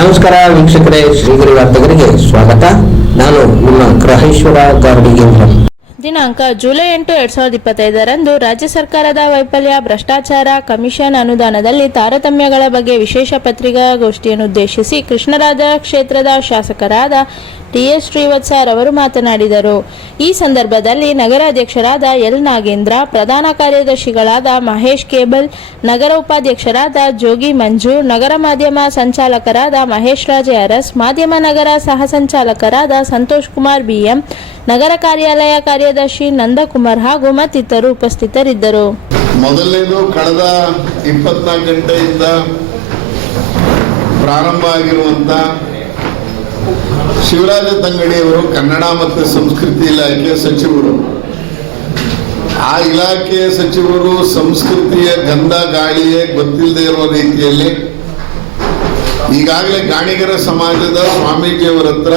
ನಮಸ್ಕಾರ ವೀಕ್ಷಕರೇ, ಶ್ರೀಗಿರಿ ವಾರ್ತೆಗರಿಗೆ ಸ್ವಾಗತ. ನಾನು ನಿಮ್ಮ ಗ್ರಹೇಶ್ವರ ಗಾರ್ಡಿಗೇಂದ್ರ ದಿನಾಂಕ ಜುಲೈ ಎಂಟು ಎರಡ್ ಸಾವಿರದ ಇಪ್ಪತ್ತೈದರಂದು ರಾಜ್ಯ ಸರ್ಕಾರದ ವೈಫಲ್ಯ, ಭ್ರಷ್ಟಾಚಾರ ಕಮಿಷನ್ ಅನುದಾನದಲ್ಲಿ ತಾರತಮ್ಯಗಳ ಬಗ್ಗೆ ವಿಶೇಷ ಪತ್ರಿಕಾಗೋಷ್ಠಿಯನ್ನು ಉದ್ದೇಶಿಸಿ ಕೃಷ್ಣರಾಜ ಕ್ಷೇತ್ರದ ಶಾಸಕರಾದ ಟಿಎಸ್ ಶ್ರೀವತ್ಸ ಅವರು ಮಾತನಾಡಿದರು. ಈ ಸಂದರ್ಭದಲ್ಲಿ ನಗರಾಧ್ಯಕ್ಷರಾದ ಎಲ್ ನಾಗೇಂದ್ರ, ಪ್ರಧಾನ ಕಾರ್ಯದರ್ಶಿಗಳಾದ ಮಹೇಶ್ ಕೇಬಲ್, ನಗರ ಉಪಾಧ್ಯಕ್ಷರಾದ ಜೋಗಿ ಮಂಜು, ನಗರ ಮಾಧ್ಯಮ ಸಂಚಾಲಕರಾದ ಮಹೇಶ್ ರಾಜೆ ಅರಸ್, ಮಾಧ್ಯಮ ನಗರ ಸಹ ಸಂಚಾಲಕರಾದ ಸಂತೋಷ್ ಕುಮಾರ್ ಬಿಎಂ, ನಗರ ಕಾರ್ಯಾಲಯ ಕಾರ್ಯದರ್ಶಿ ನಂದಕುಮಾರ್ ಹಾಗೂ ಮತ್ತಿತರರು ಉಪಸ್ಥಿತರಿದ್ದರು. ಮೊದಲನೇದು ಕಳೆದ ಇಪ್ಪತ್ನಾಲ್ಕು ಗಂಟೆಯಿಂದ ಪ್ರಾರಂಭ ಆಗಿರುವಂತ ಶಿವರಾಜ ತಂಗಡಿಯವರು ಕನ್ನಡ ಮತ್ತು ಸಂಸ್ಕೃತಿ ಇಲಾಖೆ ಸಚಿವರು. ಆ ಇಲಾಖೆಯ ಸಚಿವರು ಸಂಸ್ಕೃತಿಯ ಗಂಧ ಗಾಳಿಯೇ ಗೊತ್ತಿಲ್ಲದೆ ಇರುವ ರೀತಿಯಲ್ಲಿ ಈಗಾಗಲೇ ಗಾಣಿಗರ ಸಮಾಜದ ಸ್ವಾಮೀಜಿಯವರ ಹತ್ರ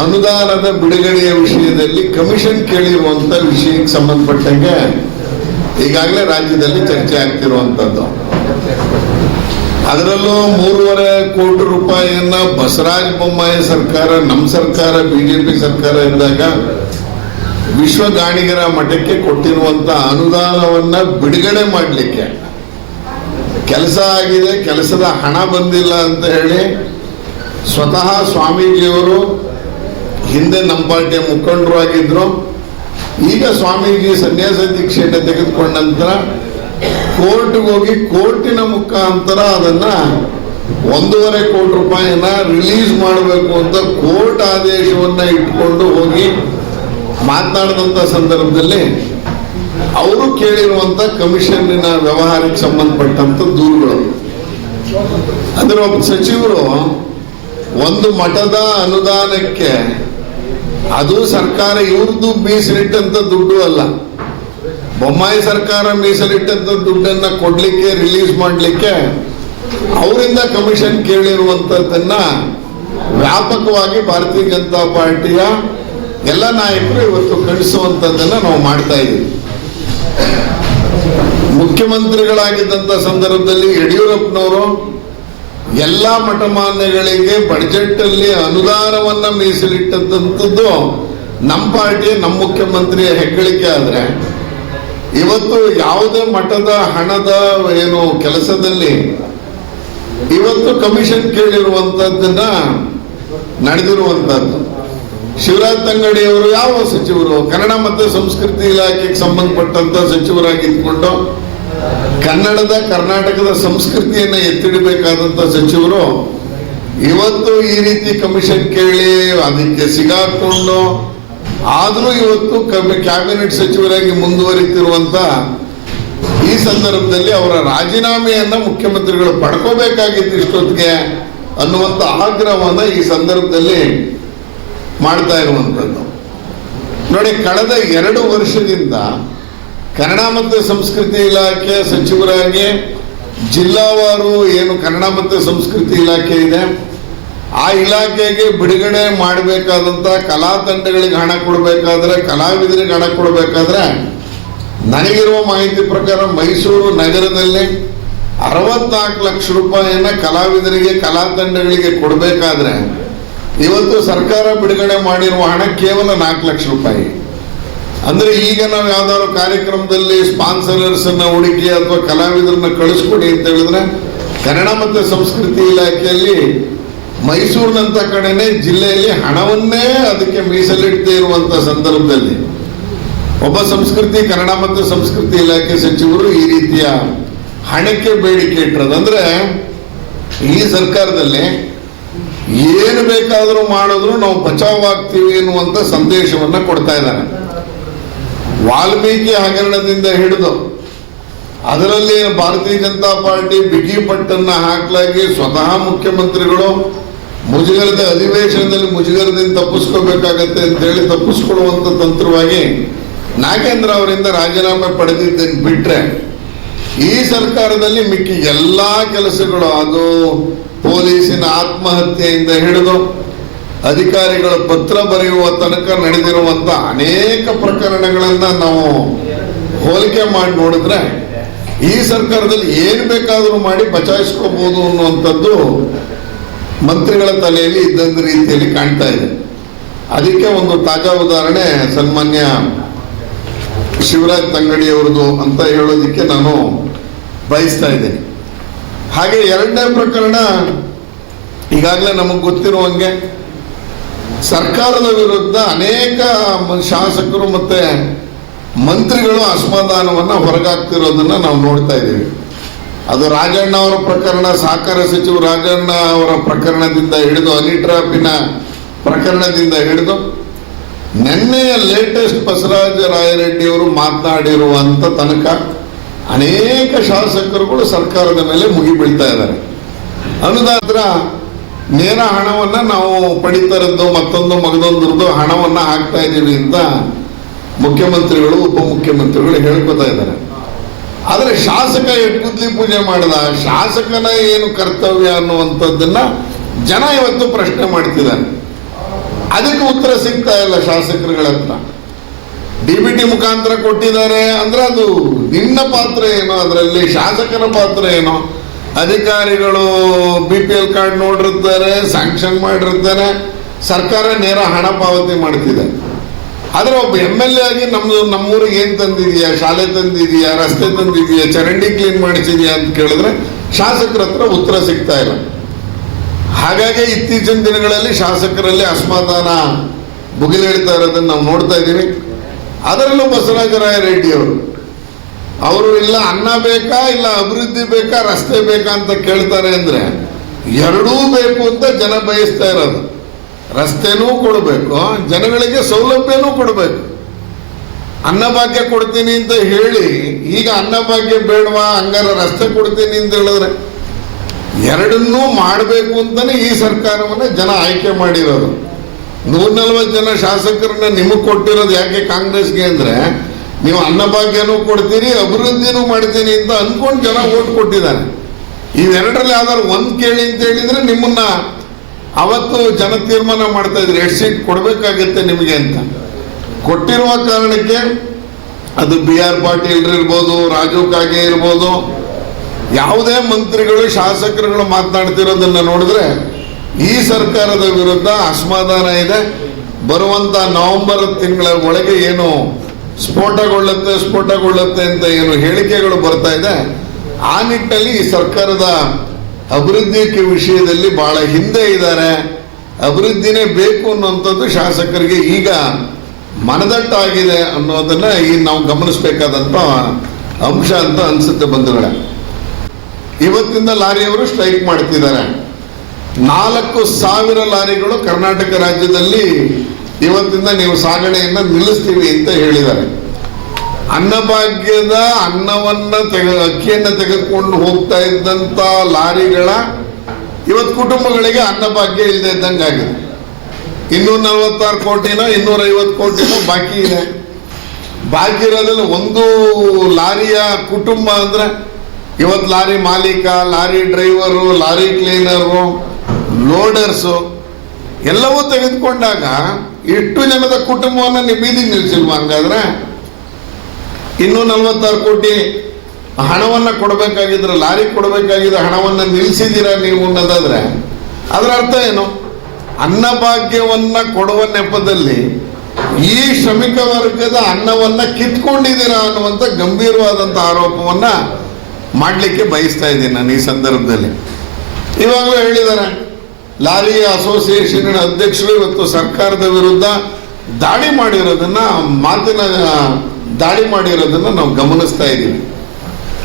ಅನುದಾನದ ಬಿಡುಗಡೆಯ ವಿಷಯದಲ್ಲಿ ಕಮಿಷನ್ ಕೇಳಿರುವಂತ ವಿಷಯಕ್ಕೆ ಸಂಬಂಧಪಟ್ಟಂಗೆ ಈಗಾಗಲೇ ರಾಜ್ಯದಲ್ಲಿ ಚರ್ಚೆ ಆಗ್ತಿರುವಂತದ್ದು. ಅದರಲ್ಲೂ ಮೂರುವರೆ ಕೋಟಿ ರೂಪಾಯಿಯನ್ನ ಬಸವರಾಜ ಬೊಮ್ಮಾಯಿ ಸರ್ಕಾರ ನಮ್ಮ ಸರ್ಕಾರ ಬಿಜೆಪಿ ಸರ್ಕಾರ ಇದ್ದಾಗ ವಿಶ್ವ ಗಾಣಿಗರ ಮಠಕ್ಕೆ ಕೊಟ್ಟಿರುವಂತ ಅನುದಾನವನ್ನ ಬಿಡುಗಡೆ ಮಾಡಲಿಕ್ಕೆ. ಕೆಲಸ ಆಗಿದೆ, ಕೆಲಸದ ಹಣ ಬಂದಿಲ್ಲ ಅಂತ ಹೇಳಿ ಸ್ವತಃ ಸ್ವಾಮೀಜಿಯವರು ಹಿಂದೆ ನಮ್ಮ ಪಾರ್ಟಿಯ ಮುಖಂಡರು ಆಗಿದ್ರು. ಈಗ ಸ್ವಾಮೀಜಿ ಸನ್ಯಾಸ ದೀಕ್ಷೆಯನ್ನು ತೆಗೆದುಕೊಂಡ ನಂತರ ಕೋರ್ಟ್ಗೆ ಹೋಗಿ ಕೋರ್ಟಿನ ಮುಖಾಂತರ ಅದನ್ನ ಒಂದೂವರೆ ಕೋಟಿ ರೂಪಾಯಿನ ರಿಲೀಸ್ ಮಾಡಬೇಕು ಅಂತ ಕೋರ್ಟ್ ಆದೇಶವನ್ನ ಇಟ್ಕೊಂಡು ಹೋಗಿ ಮಾತನಾಡಿದಂತ ಸಂದರ್ಭದಲ್ಲಿ ಅವರು ಕೇಳಿರುವಂತ ಕಮಿಷನ್ನಿನ ವ್ಯವಹಾರಕ್ಕೆ ಸಂಬಂಧಪಟ್ಟಂತ ದೂರುಗಳು. ಅಂದ್ರೆ ಒಬ್ಬ ಸಚಿವರು ಒಂದು ಮಠದ ಅನುದಾನಕ್ಕೆ, ಅದು ಸರ್ಕಾರ ಇವ್ರದ್ದು ಮೀಸಲಿಟ್ಟಂತ ದುಡ್ಡು ಅಲ್ಲ. ಬೊಮ್ಮಾಯಿ ಸರ್ಕಾರ ಮೀಸಲಿಟ್ಟಂತ ದುಡ್ಡನ್ನ ಕೊಡ್ಲಿಕ್ಕೆ ರಿಲೀಸ್ ಮಾಡಲಿಕ್ಕೆ ಅವರಿಂದ ಕಮಿಷನ್ ಕೇಳಿರುವಂತದ್ದನ್ನ ವ್ಯಾಪಕವಾಗಿ ಭಾರತೀಯ ಜನತಾ ಪಾರ್ಟಿಯ ಎಲ್ಲ ನಾಯಕರು ಇವತ್ತು ಖಂಡಿಸುವಂತದ್ದನ್ನ ನಾವು ಮಾಡ್ತಾ ಇದ್ದೀವಿ. ಮುಖ್ಯಮಂತ್ರಿಗಳಾಗಿದ್ದಂತ ಸಂದರ್ಭದಲ್ಲಿ ಯಡಿಯೂರಪ್ಪನವರು ಎಲ್ಲ ಮಠಮಾನ್ಯಗಳಿಗೆ ಬಡ್ಜೆಟ್ ಅಲ್ಲಿ ಅನುದಾನವನ್ನ ಮೀಸಲಿಟ್ಟಂತದ್ದು ನಮ್ಮ ಪಾರ್ಟಿಯ ನಮ್ಮ ಮುಖ್ಯಮಂತ್ರಿಯ ಹೆಗ್ಗಳಿಕೆ ಆದ್ರೆ ಇವತ್ತು ಯಾವುದೇ ಮಠದ ಹಣದ ಏನು ಕೆಲಸದಲ್ಲಿ ಇವತ್ತು ಕಮಿಷನ್ ಕೇಳಿರುವಂತದ್ದನ್ನ ನಡೆದಿರುವಂತದ್ದು. ಶಿವರಾಜ್ ತಂಗಡಿಯವರು ಯಾವ ಸಚಿವರು? ಕನ್ನಡ ಮತ್ತು ಸಂಸ್ಕೃತಿ ಇಲಾಖೆಗೆ ಸಂಬಂಧಪಟ್ಟಂತ ಸಚಿವರಾಗಿದ್ದುಕೊಂಡು ಕನ್ನಡದ, ಕರ್ನಾಟಕದ ಸಂಸ್ಕೃತಿಯನ್ನ ಎತ್ತಿಡಬೇಕಾದಂತ ಸಚಿವರು ಇವತ್ತು ಈ ರೀತಿ ಕಮಿಷನ್ ಕೇಳಿ ಅದಕ್ಕೆ ಸಿಗಾಕೊಂಡು ಆದರೂ ಇವತ್ತು ಕ್ಯಾಬಿನೆಟ್ ಸಚಿವರಾಗಿ ಮುಂದುವರಿತಿರುವಂತ ಈ ಸಂದರ್ಭದಲ್ಲಿ ಅವರ ರಾಜೀನಾಮೆಯನ್ನ ಮುಖ್ಯಮಂತ್ರಿಗಳು ಪಡ್ಕೋಬೇಕಾಗಿತ್ತು ಇಷ್ಟೊತ್ತಿಗೆ ಅನ್ನುವಂತ ಆಗ್ರಹವನ್ನ ಈ ಸಂದರ್ಭದಲ್ಲಿ ಮಾಡ್ತಾ ಇರುವಂತದ್ದು. ನೋಡಿ, ಕಳೆದ ಎರಡು ವರ್ಷದಿಂದ ಕನ್ನಡ ಮತ್ತು ಸಂಸ್ಕೃತಿ ಇಲಾಖೆ ಸಚಿವರಾಗಿ ಜಿಲ್ಲಾವಾರು ಏನು ಕನ್ನಡ ಮತ್ತು ಸಂಸ್ಕೃತಿ ಇಲಾಖೆ ಇದೆ ಆ ಇಲಾಖೆಗೆ ಬಿಡುಗಡೆ ಮಾಡಬೇಕಾದಂತ ಕಲಾ ತಂಡಗಳಿಗೆ ಹಣ ಕೊಡಬೇಕಾದ್ರೆ, ಕಲಾವಿದರಿಗೆ ಹಣ ಕೊಡಬೇಕಾದ್ರೆ, ನನಗಿರುವ ಮಾಹಿತಿ ಪ್ರಕಾರ ಮೈಸೂರು ನಗರದಲ್ಲಿ ಅರವತ್ನಾಲ್ಕು ಲಕ್ಷ ರೂಪಾಯಿಯನ್ನ ಕಲಾವಿದರಿಗೆ, ಕಲಾ ತಂಡಗಳಿಗೆ ಕೊಡಬೇಕಾದ್ರೆ, ಇವತ್ತು ಸರ್ಕಾರ ಬಿಡುಗಡೆ ಮಾಡಿರುವ ಹಣ ಕೇವಲ ನಾಲ್ಕು ಲಕ್ಷ ರೂಪಾಯಿ. ಅಂದ್ರೆ ಈಗ ನಾವು ಯಾವ್ದಾದ್ರು ಕಾರ್ಯಕ್ರಮದಲ್ಲಿ ಸ್ಪಾನ್ಸರರ್ಸ್ ಅನ್ನ ಹುಡುಕಿ ಅಥವಾ ಕಲಾವಿದರನ್ನ ಕಳಿಸ್ಕೊಡಿ ಅಂತ ಹೇಳಿದ್ರೆ, ಕನ್ನಡ ಮತ್ತು ಸಂಸ್ಕೃತಿ ಇಲಾಖೆಯಲ್ಲಿ ಮೈಸೂರಿನಂತ ಕಡೆನೆ ಜಿಲ್ಲೆಯಲ್ಲಿ ಹಣವನ್ನೇ ಅದಕ್ಕೆ ಮೀಸಲಿಡದೇ ಇರುವಂತ ಸಂದರ್ಭದಲ್ಲಿ ಒಬ್ಬ ಸಂಸ್ಕೃತಿ, ಕನ್ನಡ ಮತ್ತು ಸಂಸ್ಕೃತಿ ಇಲಾಖೆ ಸಚಿವರು ಈ ರೀತಿಯ ಹಣಕ್ಕೆ ಬೇಡಿಕೆ ಇಟ್ಟರದು ಅಂದ್ರೆ ಈ ಸರ್ಕಾರದಲ್ಲಿ ಏನು ಬೇಕಾದರೂ ಮಾಡಿದ್ರು ನಾವು ಬಚಾವ್ ಆಗ್ತೀವಿ ಎನ್ನುವಂತ ಸಂದೇಶವನ್ನ ಕೊಡ್ತಾ ಇದ್ದಾರೆ. ವಾಲ್ಮೀಕಿ ಹಗರಣದಿಂದ ಹಿಡಿದು ಅದರಲ್ಲಿ ಭಾರತೀಯ ಜನತಾ ಪಾರ್ಟಿ ಬಿಗಿ ಪಟ್ಟನ್ನ ಹಾಕಲಾಗಿ ಸ್ವತಃ ಮುಖ್ಯಮಂತ್ರಿಗಳು ಮುಜುಗರದ ಅಧಿವೇಶನದಲ್ಲಿ ಮುಜುಗರದಿಂದ ತಪ್ಪಿಸ್ಕೋಬೇಕಾಗತ್ತೆ ಅಂತ ಹೇಳಿ ತಪ್ಪಿಸ್ಕೊಳ್ಳುವಂತ ತಂತ್ರವಾಗಿ ನಾಗೇಂದ್ರ ಅವರಿಂದ ರಾಜೀನಾಮೆ ಪಡೆದಿದ್ದನ್ನು ಬಿಟ್ರೆ ಈ ಸರ್ಕಾರದಲ್ಲಿ ಮಿಕ್ಕಿ ಎಲ್ಲಾ ಕೆಲಸಗಳು ಅದು ಪೊಲೀಸಿನ ಆತ್ಮಹತ್ಯೆಯಿಂದ ಹಿಡಿದು ಅಧಿಕಾರಿಗಳ ಪತ್ರ ಬರೆಯುವ ತನಕ ನಡೆದಿರುವಂತ ಅನೇಕ ಪ್ರಕರಣಗಳನ್ನ ನಾವು ಹೋಲಿಕೆ ಮಾಡಿ ನೋಡಿದ್ರೆ ಈ ಸರ್ಕಾರದಲ್ಲಿ ಏನು ಬೇಕಾದರೂ ಮಾಡಿ ಬಚಾಯಿಸ್ಕೋಬಹುದು ಅನ್ನುವಂಥದ್ದು ಮಂತ್ರಿಗಳ ತಲೆಯಲ್ಲಿ ಇದ್ದಂಥ ರೀತಿಯಲ್ಲಿ ಕಾಣ್ತಾ ಇದೆ. ಅದಕ್ಕೆ ಒಂದು ತಾಜಾ ಉದಾಹರಣೆ ಸನ್ಮಾನ್ಯ ಶಿವರಾಜ್ ತಂಗಡಿಯವರದು ಅಂತ ಹೇಳೋದಕ್ಕೆ ನಾನು ಬಯಸ್ತಾ ಇದ್ದೇನೆ. ಹಾಗೆ ಎರಡನೇ ಪ್ರಕರಣ ಈಗಾಗಲೇ ನಮಗೆ ಗೊತ್ತಿರುವಂಗೆ ಸರ್ಕಾರದ ವಿರುದ್ಧ ಅನೇಕ ಶಾಸಕರು ಮತ್ತೆ ಮಂತ್ರಿಗಳು ಅಸಮಾಧಾನವನ್ನ ಹೊರಗಾಗ್ತಿರೋದನ್ನ ನಾವು ನೋಡ್ತಾ ಇದ್ದೀವಿ. ಅದು ರಾಜಣ್ಣ ಅವರ ಪ್ರಕರಣ, ಸಹಕಾರ ಸಚಿವ ರಾಜಣ್ಣ ಅವರ ಪ್ರಕರಣದಿಂದ ಹಿಡಿದು ಅನಿಟ್ರಾಪಿನ ಪ್ರಕರಣದಿಂದ ಹಿಡಿದು, ನಿನ್ನೆಯ ಲೇಟೆಸ್ಟ್ ಬಸವರಾಜ ರಾಯರೆಡ್ಡಿ ಅವರು ಮಾತನಾಡಿರುವಂತ ತನಕ ಅನೇಕ ಶಾಸಕರುಗಳು ಸರ್ಕಾರದ ಮೇಲೆ ಮುಗಿಬೀಳ್ತಾ ಇದ್ದಾರೆ. ಅನುದಾತ್ರ ನೇರ ಹಣವನ್ನ ನಾವು ಪಡಿತರದ್ದು ಮತ್ತೊಂದು ಮಗದೊಂದರದ್ದು ಹಣವನ್ನ ಹಾಕ್ತಾ ಇದ್ದೀವಿ ಅಂತ ಮುಖ್ಯಮಂತ್ರಿಗಳು, ಉಪಮುಖ್ಯಮಂತ್ರಿಗಳು ಹೇಳ್ಕೊತಾ ಇದ್ದಾರೆ. ಆದರೆ ಶಾಸಕ ಎಟ್ಗುದ್ಲಿ ಪೂಜೆ ಮಾಡಿದ, ಶಾಸಕನ ಏನು ಕರ್ತವ್ಯ ಅನ್ನುವಂಥದ್ದನ್ನ ಜನ ಇವತ್ತು ಪ್ರಶ್ನೆ ಮಾಡ್ತಿದ್ದಾನೆ ಅದಕ್ಕೆ ಉತ್ತರ ಸಿಗ್ತಾ ಇಲ್ಲ ಶಾಸಕರುಗಳ ಹತ್ರ. ಡಿ ಬಿ ಟಿ ಮುಖಾಂತರ ಕೊಟ್ಟಿದ್ದಾರೆ ಅಂದ್ರೆ ಅದು ನಿನ್ನ ಪಾತ್ರ ಏನು, ಅದರಲ್ಲಿ ಶಾಸಕರ ಪಾತ್ರ ಏನು. ಅಧಿಕಾರಿಗಳು ಬಿ ಪಿ ಎಲ್ ಕಾರ್ಡ್ ನೋಡಿರ್ತಾರೆ ಸ್ಯಾಂಕ್ಷನ್ ಮಾಡಿರ್ತಾರೆ ಸರ್ಕಾರ ನೇರ ಹಣ ಪಾವತಿ ಮಾಡ್ತಿದೆ. ಆದ್ರೆ ಒಬ್ಬ ಎಂ ಎಲ್ ಎ ಆಗಿ ನಮ್ದು, ನಮ್ಮೂರಿಗೆ ಏನ್ ತಂದಿದೀಯಾ? ಶಾಲೆ ತಂದಿದೀಯಾ? ರಸ್ತೆ ತಂದಿದೀಯಾ? ಚರಂಡಿ ಕ್ಲೀನ್ ಮಾಡಿಸಿದ್ಯಾ ಅಂತ ಕೇಳಿದ್ರೆ ಶಾಸಕರ ಹತ್ರ ಉತ್ತರ ಸಿಗ್ತಾ ಇಲ್ಲ. ಹಾಗಾಗಿ ಇತ್ತೀಚಿನ ದಿನಗಳಲ್ಲಿ ಶಾಸಕರಲ್ಲಿ ಅಸಮಾಧಾನ ಭುಗಿಲೇಳ್ತಾ ಇರೋದನ್ನ ನಾವು ನೋಡ್ತಾ ಇದ್ದೀವಿ. ಅದರಲ್ಲೂ ಬಸವರಾಜರಾಯ ರೆಡ್ಡಿ ಅವರು ಅವರು ಇಲ್ಲ ಅನ್ನ ಬೇಕಾ? ಇಲ್ಲ ಅಭಿವೃದ್ಧಿ ಬೇಕಾ? ರಸ್ತೆ ಬೇಕಾ? ಅಂತ ಕೇಳ್ತಾರೆ ಅಂದ್ರೆ ಎರಡೂ ಬೇಕು ಅಂತ ಜನ ಬಯಸ್ತಾ ಇರೋದು. ರಸ್ತೆನೂ ಕೊಡಬೇಕು ಜನಗಳಿಗೆ ಸೌಲಭ್ಯನೂ ಕೊಡಬೇಕು. ಅನ್ನಭಾಗ್ಯ ಕೊಡ್ತೀನಿ ಅಂತ ಹೇಳಿ, ಈಗ ಅನ್ನಭಾಗ್ಯ ಬೇಡವಾ, ಹಂಗಾರ ರಸ್ತೆ ಕೊಡ್ತೀನಿ ಅಂತ ಹೇಳಿದ್ರೆ, ಎರಡನ್ನೂ ಮಾಡಬೇಕು ಅಂತಾನೆ ಈ ಸರ್ಕಾರವನ್ನ ಜನ ಆಯ್ಕೆ ಮಾಡಿರೋದು. ನೂರ ನಲ್ವತ್ತು ಜನ ಶಾಸಕರನ್ನ ನಿಮಗೆ ಕೊಟ್ಟಿರೋದು ಯಾಕೆ ಕಾಂಗ್ರೆಸ್ಗೆ ಅಂದ್ರೆ, ನೀವು ಅನ್ನಭಾಗ್ಯನೂ ಕೊಡ್ತೀರಿ, ಅಭಿವೃದ್ಧಿನೂ ಮಾಡ್ತೀನಿ ಅಂತ ಅನ್ಕೊಂಡು ಜನ ಓಟ್ ಕೊಟ್ಟಿದ್ದಾರೆ. ಇವೆರಡರಲ್ಲಿ ಯಾವ್ದಾದ್ರು ಒಂದ್ ಕೇಳಿ ಅಂತ ಹೇಳಿದ್ರೆ ನಿಮ್ಮನ್ನ ಅವತ್ತು ಜನ ತೀರ್ಮಾನ ಮಾಡ್ತಾ ಇದ್ರು ಎಷ್ಟು ಸೀಟ್ ಕೊಡಬೇಕಾಗತ್ತೆ ನಿಮಗೆ ಅಂತ. ಕೊಟ್ಟಿರುವ ಕಾರಣಕ್ಕೆ ಅದು ಬಿ ಆರ್ ಪಾಟೀಲ್ ಇರ್ಬೋದು, ರಾಜು ಕಾಗೆ ಇರ್ಬೋದು, ಯಾವುದೇ ಮಂತ್ರಿಗಳು, ಶಾಸಕರುಗಳು ಮಾತನಾಡ್ತಿರೋದನ್ನ ನೋಡಿದ್ರೆ ಈ ಸರ್ಕಾರದ ವಿರುದ್ಧ ಅಸಮಾಧಾನ ಇದೆ. ಬರುವಂತ ನವೆಂಬರ್ ತಿಂಗಳ ಒಳಗೆ ಏನು ಸ್ಫೋಟಗೊಳ್ಳುತ್ತೆ ಸ್ಫೋಟಗೊಳ್ಳುತ್ತೆ ಅಂತ ಏನು ಹೇಳಿಕೆಗಳು ಬರ್ತಾ ಇದೆ. ಆ ನಿಟ್ಟಿನಲ್ಲಿ ಈ ಸರ್ಕಾರದ ಅಭಿವೃದ್ಧಿ ವಿಷಯದಲ್ಲಿ ಬಹಳ ಹಿಂದೆ ಇದ್ದಾರೆ. ಅಭಿವೃದ್ಧಿನೇ ಬೇಕು ಅನ್ನುವಂಥದ್ದು ಶಾಸಕರಿಗೆ ಈಗ ಮನದಟ್ಟಾಗಿದೆ ಅನ್ನೋದನ್ನ ಈ ನಾವು ಗಮನಿಸಬೇಕಾದಂತ ಅಂಶ ಅಂತ ಅನ್ಸುತ್ತೆ ಬಂಧುಗಳೇ. ಇವತ್ತಿಂದ ಲಾರಿಯವರು ಸ್ಟ್ರೈಕ್ ಮಾಡ್ತಿದ್ದಾರೆ. ನಾಲ್ಕು ಸಾವಿರ ಲಾರಿಗಳು ಕರ್ನಾಟಕ ರಾಜ್ಯದಲ್ಲಿ ಇವತ್ತಿಂದ ನೀವು ಸಾಗಣೆಯನ್ನ ನಿಲ್ಲಿಸ್ತೀವಿ ಅಂತ ಹೇಳಿದ್ದಾರೆ. ಅನ್ನಭಾಗ್ಯದ ಅನ್ನವನ್ನ ತೆಗೆ ಅಕ್ಕಿಯನ್ನ ತೆಗೆದುಕೊಂಡು ಹೋಗ್ತಾ ಇದ್ದಂತ ಲಾರಿಗಳ ಇವತ್ತು ಕುಟುಂಬಗಳಿಗೆ ಅನ್ನಭಾಗ್ಯ ಇಲ್ಲದೆ ಇದ್ದಂಗಾಗಿದೆ ಇನ್ನೂರ ನಲವತ್ತಾರು ಕೋಟಿನೋ ಇನ್ನೂರ ಐವತ್ತು ಕೋಟಿನೋ ಬಾಕಿ ಇದೆ. ಬಾಕಿ ಇರೋದ್ರಲ್ಲಿ ಒಂದು ಲಾರಿಯ ಕುಟುಂಬ ಅಂದ್ರೆ ಇವತ್ತು ಲಾರಿ ಮಾಲೀಕ, lorry driver, lorry cleaner, loaders, ಎಲ್ಲವೂ ತೆಗೆದುಕೊಂಡಾಗ ಎಷ್ಟು ಜನದ ಕುಟುಂಬವನ್ನು ನೀವು ಬೀದಿಗೆ ನಿಲ್ಸಿಲ್ವಾ ಹಂಗಾದ್ರೆ ಇನ್ನೂ ನಲವತ್ತಾರು ಕೋಟಿ ಹಣವನ್ನ ಕೊಡಬೇಕಾಗಿದ್ರೆ, ಲಾರಿ ಕೊಡಬೇಕಾಗಿದ್ರೆ ಹಣವನ್ನ ನಿಲ್ಲಿಸಿದ್ದೀರಾ ನೀವು ಅನ್ನೋದಾದ್ರೆ, ಅದರ ಅರ್ಥ ಏನು? ಅನ್ನಭಾಗ್ಯವನ್ನ ಕೊಡುವ ನೆಪದಲ್ಲಿ ಈ ಶ್ರಮಿಕ ವರ್ಗದ ಅನ್ನವನ್ನ ಕಿತ್ಕೊಂಡಿದ್ದೀರಾ ಅನ್ನುವಂಥ ಗಂಭೀರವಾದಂಥ ಆರೋಪವನ್ನ ಮಾಡಲಿಕ್ಕೆ ಬಯಸ್ತಾ ಇದ್ದೀನಿ ನಾನು ಈ ಸಂದರ್ಭದಲ್ಲಿ. ಇವಾಗಲೂ ಹೇಳಿದ್ದಾರೆ ಲಾರಿ ಅಸೋಸಿಯೇಷನ್ ಅಧ್ಯಕ್ಷರು ಇವತ್ತು ಸರ್ಕಾರದ ವಿರುದ್ಧ ದಾಳಿ ಮಾಡಿರೋದನ್ನ ಮಾತಿನ ದಾಳಿ ಮಾಡಿರೋದನ್ನ ನಾವು ಗಮನಿಸ್ತಾ ಇದ್ದೀವಿ.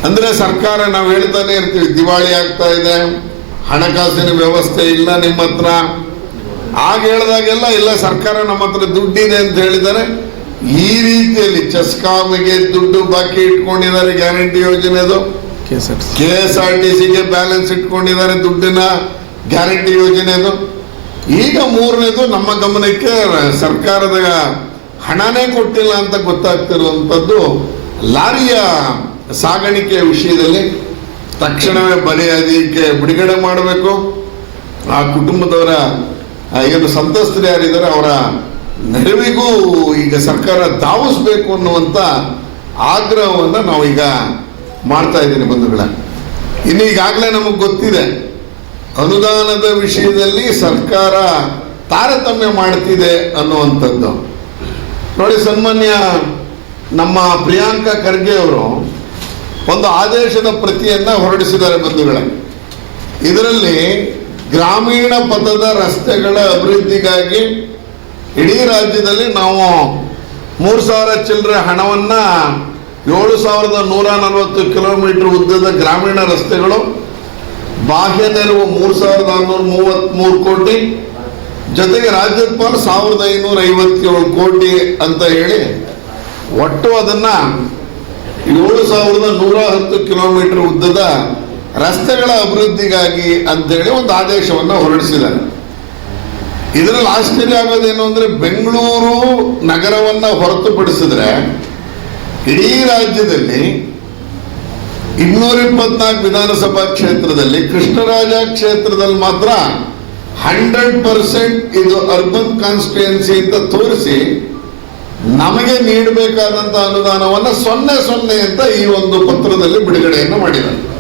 ಅಂದ್ರೆ ಸರ್ಕಾರ ನಾವು ಹೇಳ್ತಾನೆ ಇರ್ತೀವಿ, ದಿವಾಳಿ ಆಗ್ತಾ ಇದೆ, ಹಣಕಾಸಿನ ವ್ಯವಸ್ಥೆ ಇಲ್ಲ ನಿಮ್ಮ ಹತ್ರ. ಆಗ ಹೇಳಿದಾಗೆಲ್ಲ ಇಲ್ಲ, ಸರ್ಕಾರ ನಮ್ಮ ಹತ್ರ ದುಡ್ಡಿದೆ ಅಂತ ಹೇಳಿದ್ದಾರೆ ಈ ರೀತಿಯಲ್ಲಿ ಚೆಸ್ಕಾಮಿಗೆ ದುಡ್ಡು ಬಾಕಿ ಇಟ್ಕೊಂಡಿದ್ದಾರೆ, ಗ್ಯಾರಂಟಿ ಯೋಜನೆದು ಕೆ ಎಸ್ ಆರ್ ಟಿ ಸಿಗೆ ಬ್ಯಾಲೆನ್ಸ್ ಇಟ್ಕೊಂಡಿದ್ದಾರೆ ದುಡ್ಡಿನ ಗ್ಯಾರಂಟಿ ಯೋಜನೆದು ಈಗ ಮೂರನೇದು ನಮ್ಮ ಗಮನಕ್ಕೆ ಸರ್ಕಾರದ ಹಣನೇ ಕೊಟ್ಟಿಲ್ಲ ಅಂತ ಗೊತ್ತಾಗ್ತಿರುವಂಥದ್ದು ಲಾರಿಯ ಸಾಗಾಣಿಕೆಯ ವಿಷಯದಲ್ಲಿ ತಕ್ಷಣವೇ ಬರೆಯೋದಕ್ಕೆ ಬಿಡುಗಡೆ ಮಾಡಬೇಕು. ಆ ಕುಟುಂಬದವರ ಏನು ಸಂತ್ರಸ್ತರು ಯಾರಿದ್ದಾರೆ, ಅವರ ನೆರವಿಗೂ ಈಗ ಸರ್ಕಾರ ಧಾವಿಸ್ಬೇಕು ಅನ್ನುವಂಥ ಆಗ್ರಹವನ್ನು ನಾವೀಗ ಮಾಡ್ತಾ ಇದ್ದೀನಿ ಬಂಧುಗಳ. ಇನ್ನು ಈಗಾಗಲೇ ನಮಗೆ ಗೊತ್ತಿದೆ, ಅನುದಾನದ ವಿಷಯದಲ್ಲಿ ಸರ್ಕಾರ ತಾರತಮ್ಯ ಮಾಡ್ತಿದೆ ಅನ್ನುವಂಥದ್ದು. ನೋಡಿ ಸನ್ಮಾನ್ಯ ನಮ್ಮ ಪ್ರಿಯಾಂಕಾ ಖರ್ಗೆ ಅವರು ಒಂದು ಆದೇಶದ ಪ್ರತಿಯನ್ನ ಹೊರಡಿಸಿದ್ದಾರೆ ಬಂಧುಗಳೇ. ಇದರಲ್ಲಿ ಗ್ರಾಮೀಣ ಪಥದ ರಸ್ತೆಗಳ ಅಭಿವೃದ್ಧಿಗಾಗಿ ಇಡೀ ರಾಜ್ಯದಲ್ಲಿ ನಾವು ಮೂರು ಸಾವಿರ ಚಿಲ್ಲರೆ ಹಣವನ್ನ ಏಳು ಸಾವಿರದ ನೂರ ನಲವತ್ತು ಕಿಲೋಮೀಟರ್ ಉದ್ದದ ಗ್ರಾಮೀಣ ರಸ್ತೆಗಳು, ಬಾಹ್ಯ ನೆರವು ಮೂರು ಸಾವಿರದ ಮೂವತ್ತ್ ಮೂವತ್ತ್ಮೂರು ಕೋಟಿ ಜೊತೆಗೆ ರಾಜ್ಯಪಾಲ ಸಾವಿರದ ಐನೂರ ಐವತ್ತೇಳು ಕೋಟಿ ಅಂತ ಹೇಳಿ ಒಟ್ಟು ಅದನ್ನ ಏಳು ಸಾವಿರದ ನೂರ ಹತ್ತು ಕಿಲೋಮೀಟರ್ ಉದ್ದದ ರಸ್ತೆಗಳ ಅಭಿವೃದ್ಧಿಗಾಗಿ ಅಂತೇಳಿ ಒಂದು ಆದೇಶವನ್ನು ಹೊರಡಿಸಿದ್ದಾರೆ. ಇದರಲ್ಲಿ ಆಶ್ಚರ್ಯ ಆಗೋದೇನು ಅಂದ್ರೆ ಬೆಂಗಳೂರು ನಗರವನ್ನ ಹೊರತುಪಡಿಸಿದ್ರೆ ಇಡೀ ರಾಜ್ಯದಲ್ಲಿ ಇನ್ನೂರ ಇಪ್ಪತ್ನಾಲ್ಕು ವಿಧಾನಸಭಾ ಕ್ಷೇತ್ರದಲ್ಲಿ ಕೃಷ್ಣರಾಜ ಕ್ಷೇತ್ರದಲ್ಲಿ ಮಾತ್ರ ಹಂಡ್ರೆಡ್ ಪರ್ಸೆಂಟ್ ಇದು ಅರ್ಬನ್ ಕಾನ್ಸ್ಟಿಟ್ಯೂನ್ಸಿ ಅಂತ ತೋರಿಸಿ ನಮಗೆ ನೀಡಬೇಕಾದಂತಹ ಅನುದಾನವನ್ನು ಸೊನ್ನೆ ಸೊನ್ನೆ ಅಂತ ಈ ಒಂದು ಪತ್ರದಲ್ಲಿ ಬಿಡುಗಡೆಯನ್ನು ಮಾಡಿದ್ದಾರೆ.